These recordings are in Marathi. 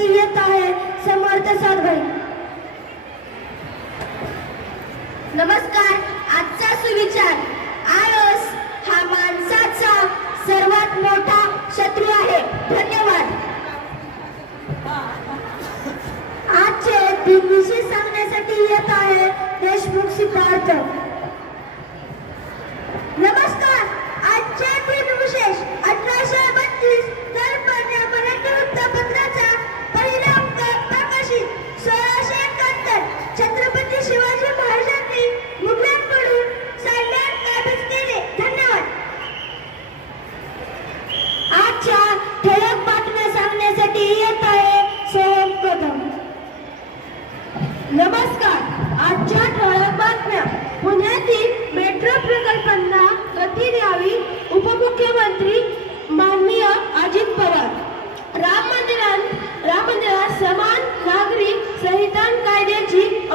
सांगण्यासाठी येत आहे समर्थ साधभाई नमस्कार आजचा सुविचार. आळस हा माणसाचा सर्वात मोठा शत्रू आहे. धन्यवाद. आजचे दिन विशेष सांगण्यासाठी येत आहे देशमुख सिद्धार्थ. नमस्कार आजच्या दिन विशेष अठराशे बत्तीस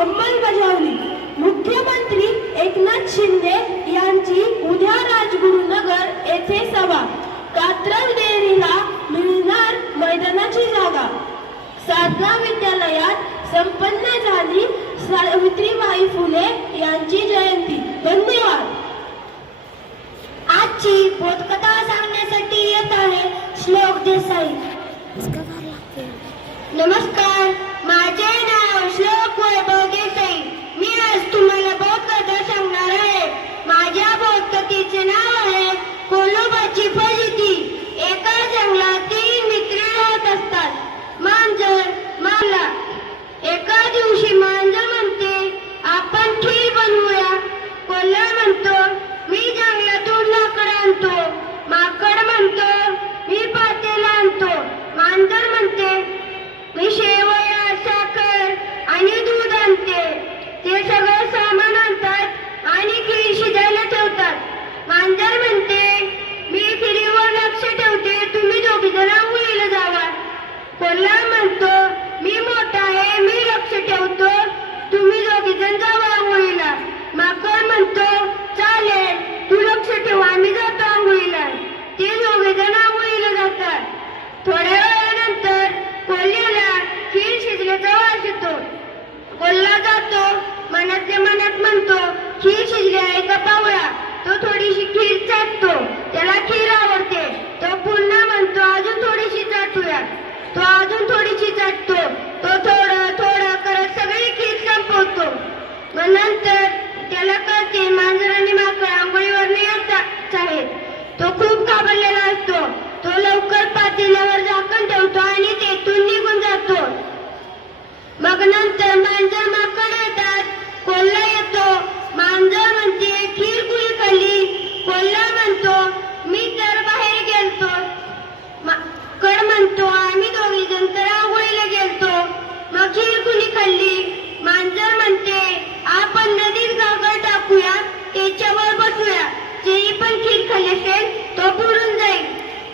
अंमलबजावणी मुख्यमंत्री एकनाथ शिंदे यांची उद्या राजगुरुनगर येथे सभा. कात्रज डेअरीला मिळणार मैदानाची जागा. साधना विद्यालयात संपन्न झाली सावित्रीबाई फुले यांची जयंती. धन्यवाद. आजची बोधकथा सांगण्यासाठी येत आहे श्लोक देसाई. नमस्कार. माझे नाव श्लोक वैभव देसाई मी आज तुम्हाला बोधकथा सांगणार आहे माझ्या बोधकथेचे नाव आहे कोलोबाची फजिती एका जंगलात तीन मित्र राहत असतात मांजर माला एका दिवशी मांजर म्हणते आपण खीर बनवूया कोल्हा म्हणतो मी जंगलातून लाकड आणतो माकड म्हणतो मी पातेला आणतो अंतर म्हणते. मी शेवया साखर आणि दूध आणते. ते सगळं सामान आणतात आणि खीर शिजायला ठेवतात. मांजर म्हणते तो थोडीशी खीर चाटतो. त्याला खीर आवडते. तो पुन्हा म्हणतो अजून थोडीशी चाटूया. तो अजून थोडीशी चाटतो. तो थोडं थोडं करत सगळी खीर संपवतो. मग नंतर त्याला कळते मांजर आणि माकड आंघोळीवर येतात आहेत. तो खूप घाबरलेला असतो. तो लवकर पातेल्यावर झाकण ठेवतो आणि तेथून निघून जातो. मग नंतर मांजर माकड येतात कोल्हा येतो मांजर म्हणते खीर कुणी खाल्ली कोल्हा म्हणतो मी तर बाहेर गेलतो माकड म्हणतो आम्ही दोघी जण तर आंघोळीला गेलतो मग खीर कुणी खाल्ली मांजर म्हणते आपण नदीत गागर टाकूया त्याच्यावर बसूया जेही पण खीर खाल्ली असेल तो बुडून जाईल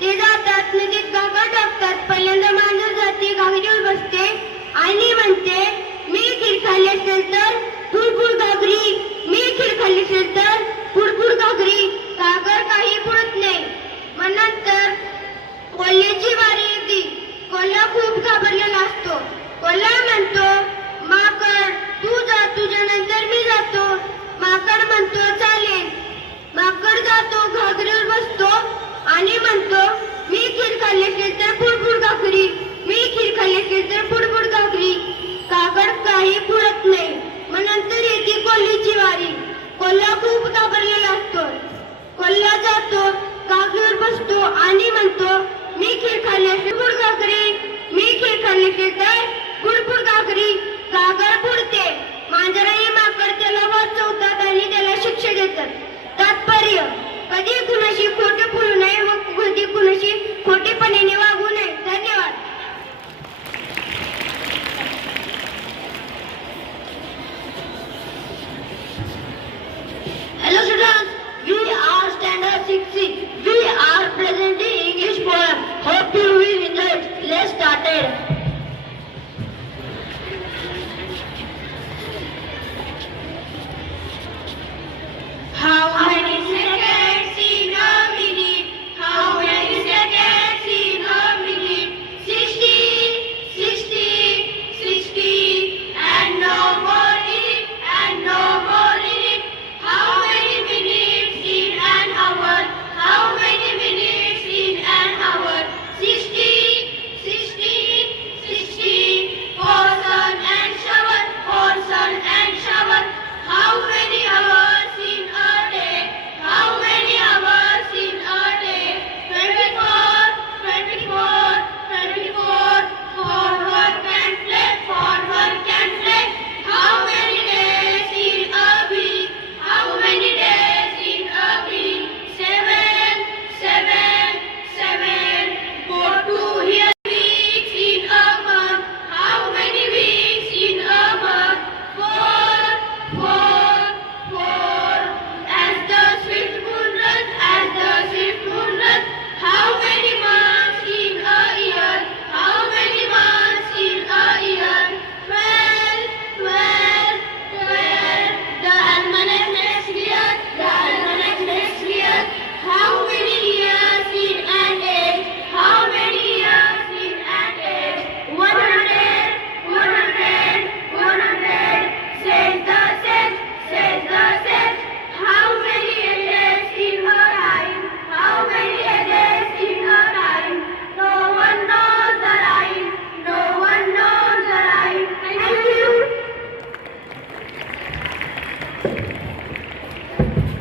ते जातात नदीत गागर टाकतात पहिल्यांदा मांजर जाते गागरीवर बसते आणि म्हणते मी खीर खाल्ली असेल तर बुडबुड घागरी मी खीर खाल्ली असेल तर बुडबुड घागरी घागर काही बुडत नाही मग नंतर कोल्ह्याची वारी येते कोल्हा खूप घाबरलेला असतो कोल्हा म्हणतो माकड तू जा तुझ्या नंतर मी जातो माकड म्हणतो चालेल माकड जातो घागरीवर बसतो आणि म्हणतो मी खीर खाल्ली असेल तर बुडबुड घागरी मी खीर खाल्ली असेल तर बुडबुड घागरी कागड काही पुरत नाही मग नंतर येते वारी. कोल्हा खूप घाबरलेला असतो. कोल्हा जातो कागदीवर बसतो आणि म्हणतो मी खीर खाल्ली असेल काकरी घागरी मी खीर खाल्ली काय तर काकरी कागर कागड